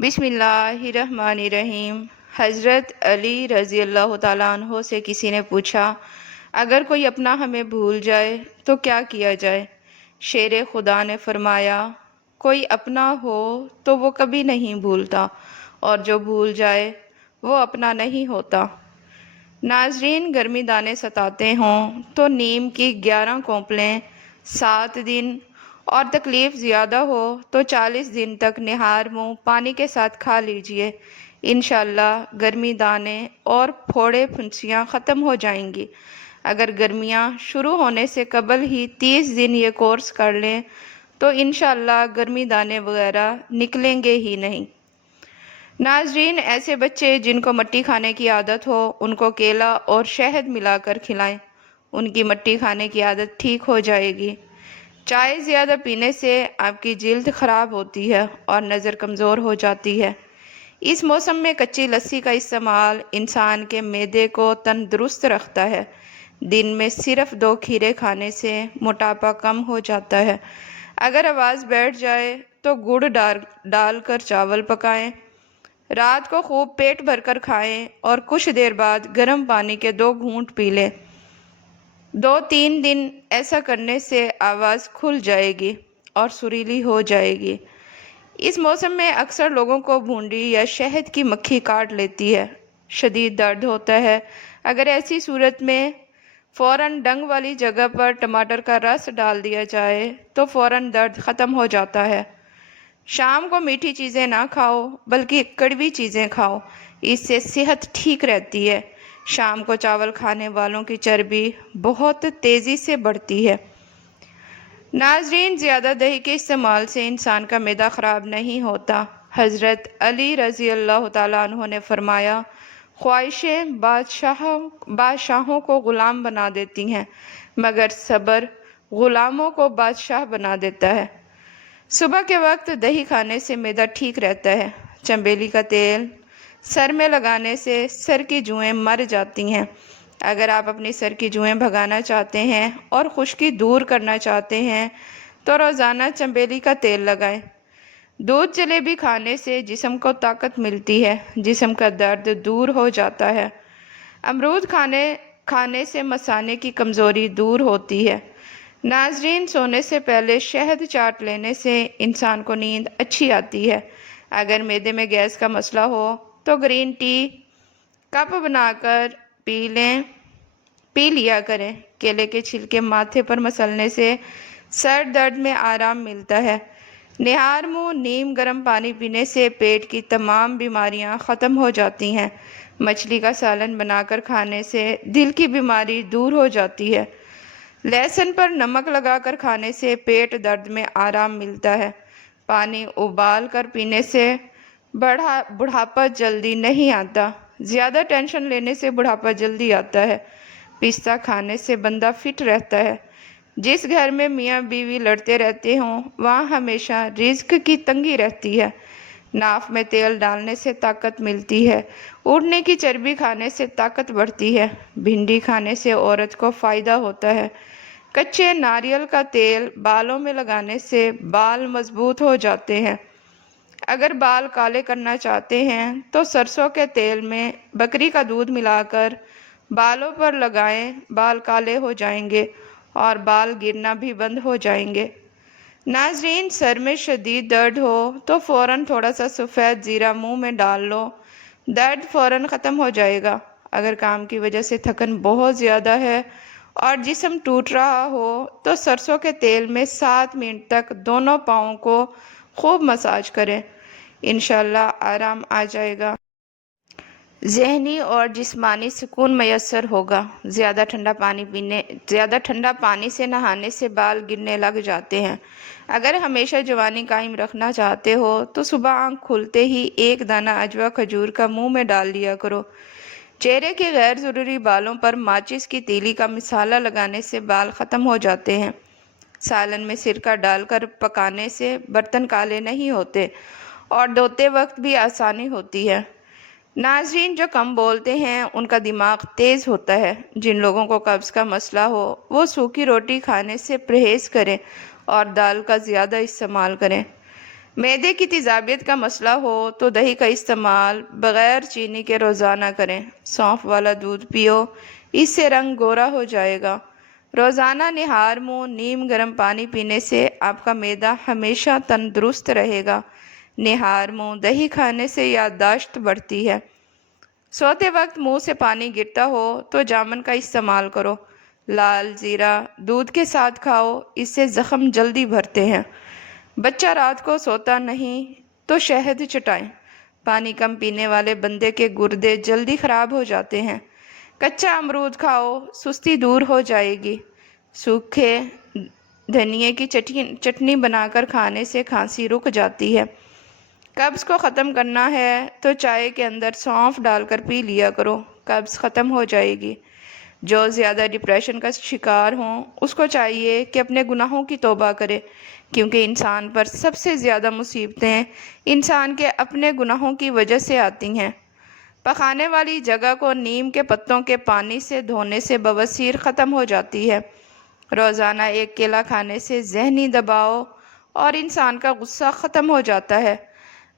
بسم اللہ الرحمن الرحیم۔ حضرت علی رضی اللہ تعالیٰ عنہ سے کسی نے پوچھا، اگر کوئی اپنا ہمیں بھول جائے تو کیا کیا جائے؟ شیر خدا نے فرمایا، کوئی اپنا ہو تو وہ کبھی نہیں بھولتا، اور جو بھول جائے وہ اپنا نہیں ہوتا۔ ناظرین، گرمی دانے ستاتے ہوں تو نیم کی 11 کونپلیں 7 دن، اور تکلیف زیادہ ہو تو 40 دن تک نہار منہ پانی کے ساتھ کھا لیجئے۔ انشاءاللہ گرمی دانے اور پھوڑے پھنسیاں ختم ہو جائیں گی۔ اگر گرمیاں شروع ہونے سے قبل ہی 30 دن یہ کورس کر لیں تو انشاءاللہ گرمی دانے وغیرہ نکلیں گے ہی نہیں۔ ناظرین، ایسے بچے جن کو مٹی کھانے کی عادت ہو ان کو کیلا اور شہد ملا کر کھلائیں، ان کی مٹی کھانے کی عادت ٹھیک ہو جائے گی۔ چائے زیادہ پینے سے آپ کی جلد خراب ہوتی ہے اور نظر کمزور ہو جاتی ہے۔ اس موسم میں کچی لسی کا استعمال انسان کے معدے کو تندرست رکھتا ہے۔ دن میں صرف 2 کھیرے کھانے سے موٹاپا کم ہو جاتا ہے۔ اگر آواز بیٹھ جائے تو گڑ ڈال کر چاول پکائیں، رات کو خوب پیٹ بھر کر کھائیں اور کچھ دیر بعد گرم پانی کے 2 گھونٹ پی لیں۔ 2-3 دن ایسا کرنے سے آواز کھل جائے گی اور سریلی ہو جائے گی۔ اس موسم میں اکثر لوگوں کو بھونڈی یا شہد کی مکھی کاٹ لیتی ہے، شدید درد ہوتا ہے۔ اگر ایسی صورت میں فوراً ڈنگ والی جگہ پر ٹماٹر کا رس ڈال دیا جائے تو فوراً درد ختم ہو جاتا ہے۔ شام کو میٹھی چیزیں نہ کھاؤ بلکہ کڑوی چیزیں کھاؤ، اس سے صحت ٹھیک رہتی ہے۔ شام کو چاول کھانے والوں کی چربی بہت تیزی سے بڑھتی ہے۔ ناظرین، زیادہ دہی کے استعمال سے انسان کا معدہ خراب نہیں ہوتا۔ حضرت علی رضی اللہ تعالیٰ عنہ نے فرمایا، خواہشیں بادشاہوں کو غلام بنا دیتی ہیں، مگر صبر غلاموں کو بادشاہ بنا دیتا ہے۔ صبح کے وقت دہی کھانے سے معدہ ٹھیک رہتا ہے۔ چنبیلی کا تیل سر میں لگانے سے سر کی جوئیں مر جاتی ہیں۔ اگر آپ اپنی سر کی جوئیں بھگانا چاہتے ہیں اور خشکی دور کرنا چاہتے ہیں تو روزانہ چنبیلی کا تیل لگائیں۔ دودھ جلیبی کھانے سے جسم کو طاقت ملتی ہے، جسم کا درد دور ہو جاتا ہے۔ امرود کھانے سے مثانے کی کمزوری دور ہوتی ہے۔ ناظرین، سونے سے پہلے شہد چاٹ لینے سے انسان کو نیند اچھی آتی ہے۔ اگر معدے میں گیس کا مسئلہ ہو تو گرین ٹی کپ بنا کر پی لیا کریں۔ کیلے کے چھلکے ماتھے پر مسلنے سے سر درد میں آرام ملتا ہے۔ نہار منہ نیم گرم پانی پینے سے پیٹ کی تمام بیماریاں ختم ہو جاتی ہیں۔ مچھلی کا سالن بنا کر کھانے سے دل کی بیماری دور ہو جاتی ہے۔ لہسن پر نمک لگا کر کھانے سے پیٹ درد میں آرام ملتا ہے۔ پانی ابال کر پینے سے بڑھاپا جلدی نہیں آتا۔ زیادہ ٹینشن لینے سے بڑھاپا جلدی آتا ہے۔ پستہ کھانے سے بندہ فٹ رہتا ہے۔ جس گھر میں میاں بیوی لڑتے رہتے ہوں وہاں ہمیشہ رزق کی تنگی رہتی ہے۔ ناف میں تیل ڈالنے سے طاقت ملتی ہے۔ اونٹنے کی چربی کھانے سے طاقت بڑھتی ہے۔ بھنڈی کھانے سے عورت کو فائدہ ہوتا ہے۔ کچے ناریل کا تیل بالوں میں لگانے سے بال مضبوط ہو جاتے ہیں۔ اگر بال کالے کرنا چاہتے ہیں تو سرسوں کے تیل میں بکری کا دودھ ملا کر بالوں پر لگائیں، بال کالے ہو جائیں گے اور بال گرنا بھی بند ہو جائیں گے۔ ناظرین، سر میں شدید درد ہو تو فوراً تھوڑا سا سفید زیرہ منہ میں ڈال لو، درد فوراً ختم ہو جائے گا۔ اگر کام کی وجہ سے تھکن بہت زیادہ ہے اور جسم ٹوٹ رہا ہو تو سرسوں کے تیل میں 7 منٹ تک دونوں پاؤں کو خوب مساج کریں، انشاءاللہ آرام آ جائے گا۔ ذہنی اور جسمانی سکون میسر ہوگا۔ زیادہ ٹھنڈا پانی سے نہانے سے بال گرنے لگ جاتے ہیں۔ اگر ہمیشہ جوانی قائم رکھنا چاہتے ہو تو صبح آنکھ کھلتے ہی 1 دانہ عجوا کھجور کا منہ میں ڈال لیا کرو۔ چہرے کے غیر ضروری بالوں پر ماچس کی تیلی کا مسالہ لگانے سے بال ختم ہو جاتے ہیں۔ سالن میں سرکہ ڈال کر پکانے سے برتن کالے نہیں ہوتے اور دھوتے وقت بھی آسانی ہوتی ہے۔ ناظرین، جو کم بولتے ہیں ان کا دماغ تیز ہوتا ہے۔ جن لوگوں کو قبض کا مسئلہ ہو وہ سوکھی روٹی کھانے سے پرہیز کریں اور دال کا زیادہ استعمال کریں۔ معدے کی تیزابیت کا مسئلہ ہو تو دہی کا استعمال بغیر چینی کے روزانہ کریں۔ سونف والا دودھ پیو، اس سے رنگ گورا ہو جائے گا۔ روزانہ نہار منہ نیم گرم پانی پینے سے آپ کا معدہ ہمیشہ تندرست رہے گا۔ نہار منہ دہی کھانے سے یادداشت بڑھتی ہے۔ سوتے وقت منہ سے پانی گرتا ہو تو جامن کا استعمال کرو۔ لال زیرہ دودھ کے ساتھ کھاؤ، اس سے زخم جلدی بھرتے ہیں۔ بچہ رات کو سوتا نہیں تو شہد چٹائیں۔ پانی کم پینے والے بندے کے گردے جلدی خراب ہو جاتے ہیں۔ کچا امرود کھاؤ، سستی دور ہو جائے گی۔ سوکھے دھنیے کی چٹنی بنا کر کھانے سے کھانسی رک جاتی ہے۔ قبض کو ختم کرنا ہے تو چائے کے اندر سونف ڈال کر پی لیا کرو، قبض ختم ہو جائے گی۔ جو زیادہ ڈپریشن کا شکار ہوں اس کو چاہیے کہ اپنے گناہوں کی توبہ کرے، کیونکہ انسان پر سب سے زیادہ مصیبتیں انسان کے اپنے گناہوں کی وجہ سے آتی ہیں۔ پخانے والی جگہ کو نیم کے پتوں کے پانی سے دھونے سے بواسیر ختم ہو جاتی ہے۔ روزانہ ایک کیلا کھانے سے ذہنی دباؤ اور انسان کا غصہ ختم ہو جاتا ہے۔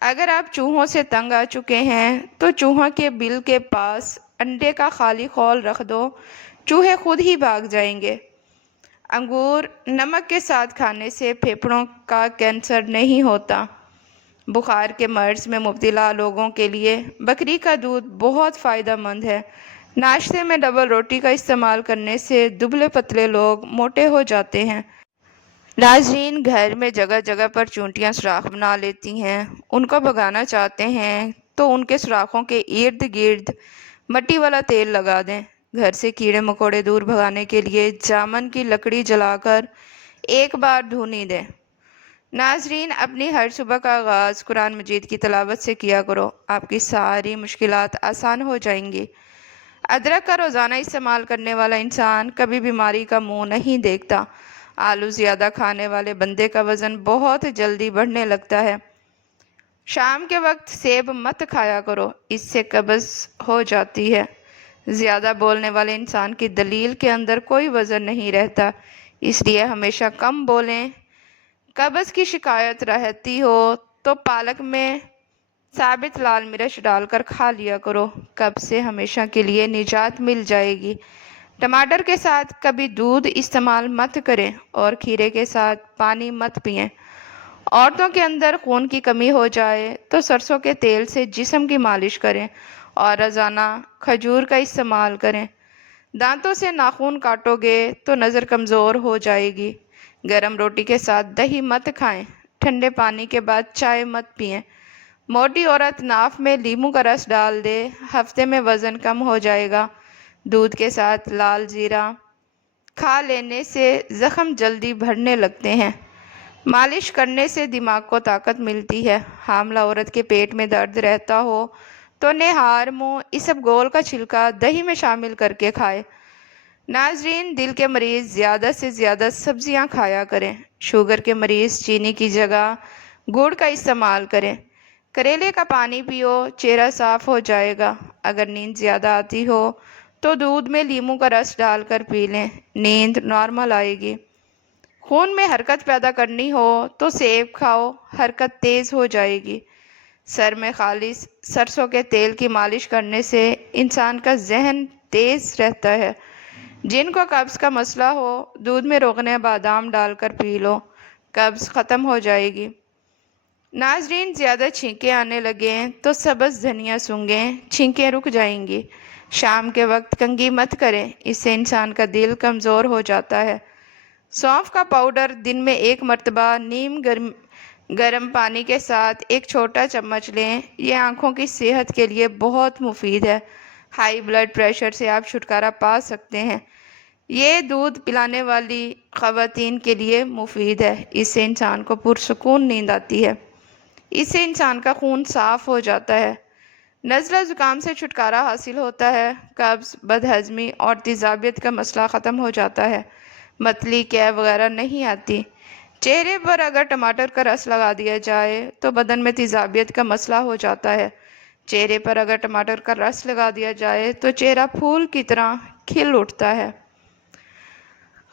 اگر آپ چوہوں سے تنگ آ چکے ہیں تو چوہوں کے بل کے پاس انڈے کا خالی خول رکھ دو، چوہے خود ہی بھاگ جائیں گے۔ انگور نمک کے ساتھ کھانے سے پھیپھڑوں کا کینسر نہیں ہوتا۔ بخار کے مرض میں مبتلا لوگوں کے لیے بکری کا دودھ بہت فائدہ مند ہے۔ ناشتے میں ڈبل روٹی کا استعمال کرنے سے دبلے پتلے لوگ موٹے ہو جاتے ہیں۔ ناظرین، گھر میں جگہ جگہ پر چونٹیاں سوراخ بنا لیتی ہیں، ان کو بھگانا چاہتے ہیں تو ان کے سوراخوں کے ارد گرد مٹی والا تیل لگا دیں۔ گھر سے کیڑے مکوڑے دور بھگانے کے لیے جامن کی لکڑی جلا کر ایک بار دھونی دیں۔ ناظرین، اپنی ہر صبح کا آغاز قرآن مجید کی تلاوت سے کیا کرو، آپ کی ساری مشکلات آسان ہو جائیں گی۔ ادرک کا روزانہ استعمال کرنے والا انسان کبھی بیماری کا منہ نہیں دیکھتا۔ آلو زیادہ کھانے والے بندے کا وزن بہت جلدی بڑھنے لگتا ہے۔ شام کے وقت سیب مت کھایا کرو، اس سے قبض ہو جاتی ہے۔ زیادہ بولنے والے انسان کی دلیل کے اندر کوئی وزن نہیں رہتا، اس لیے ہمیشہ کم بولیں۔ قبض کی شکایت رہتی ہو تو پالک میں ثابت لال مرچ ڈال کر کھا لیا کرو، قبض سے ہمیشہ کے لیے نجات مل جائے گی۔ ٹماٹر کے ساتھ کبھی دودھ استعمال مت کریں اور کھیرے کے ساتھ پانی مت پئیں۔ عورتوں کے اندر خون کی کمی ہو جائے تو سرسوں کے تیل سے جسم کی مالش کریں اور روزانہ کھجور کا استعمال کریں۔ دانتوں سے ناخن کاٹو گے تو نظر کمزور ہو جائے گی۔ گرم روٹی کے ساتھ دہی مت کھائیں، ٹھنڈے پانی کے بعد چائے مت پئیں۔ موٹی عورت ناف میں لیموں کا رس ڈال دے، ہفتے میں وزن کم ہو جائے گا۔ دودھ کے ساتھ لال زیرہ کھا لینے سے زخم جلدی بھرنے لگتے ہیں۔ مالش کرنے سے دماغ کو طاقت ملتی ہے۔ حاملہ عورت کے پیٹ میں درد رہتا ہو تو نہار منہ اسبگول کا چھلکا دہی میں شامل کر کے کھائے۔ ناظرین، دل کے مریض زیادہ سے زیادہ سبزیاں کھایا کریں۔ شوگر کے مریض چینی کی جگہ گڑ کا استعمال کریں۔ کریلے کا پانی پیو، چہرہ صاف ہو جائے گا۔ اگر نیند زیادہ آتی ہو تو دودھ میں لیموں کا رس ڈال کر پی لیں، نیند نارمل آئے گی۔ خون میں حرکت پیدا کرنی ہو تو سیب کھاؤ، حرکت تیز ہو جائے گی۔ سر میں خالص سرسوں کے تیل کی مالش کرنے سے انسان کا ذہن تیز رہتا ہے۔ جن کو قبض کا مسئلہ ہو دودھ میں روغن بادام ڈال کر پی لو، قبض ختم ہو جائے گی۔ ناظرین، زیادہ چھینکیں آنے لگیں تو سبز دھنیا سونگھیں، چھینکیں رک جائیں گی۔ شام کے وقت کنگھی مت کریں، اس سے انسان کا دل کمزور ہو جاتا ہے۔ سونف کا پاؤڈر دن میں ایک مرتبہ نیم گرم پانی کے ساتھ ایک چھوٹا چمچ لیں، یہ آنکھوں کی صحت کے لیے بہت مفید ہے۔ ہائی بلڈ پریشر سے آپ چھٹکارا پا سکتے ہیں۔ یہ دودھ پلانے والی خواتین کے لیے مفید ہے، اس سے انسان کو پرسکون نیند آتی ہے۔ اس سے انسان کا خون صاف ہو جاتا ہے، نزلہ زکام سے چھٹکارا حاصل ہوتا ہے، قبض، بد ہضمی اور تیزابیت کا مسئلہ ختم ہو جاتا ہے، متلی کیے وغیرہ نہیں آتی۔ چہرے پر اگر ٹماٹر کا رس لگا دیا جائے تو بدن میں تیزابیت کا مسئلہ ہو جاتا ہے۔ چہرے پر اگر ٹماٹر کا رس لگا دیا جائے تو چہرہ پھول کی طرح کھل اٹھتا ہے۔